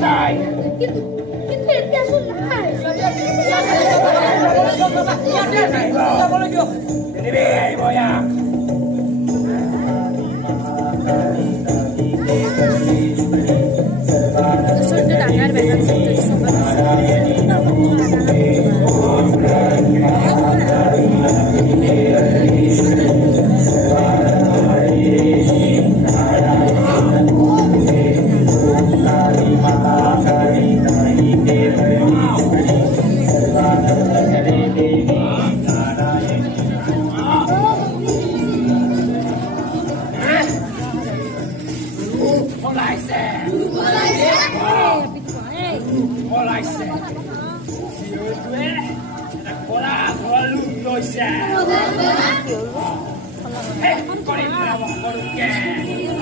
নাই কিন্তু কিন্তু এতিয়া চোন নাই আহিব ইয়াক ডাঙৰ পলাইছে চিঞৰটোৱে এটা কলা ঘৰ লুট লৈছে শেষ কৰি পেলাব সৰুকে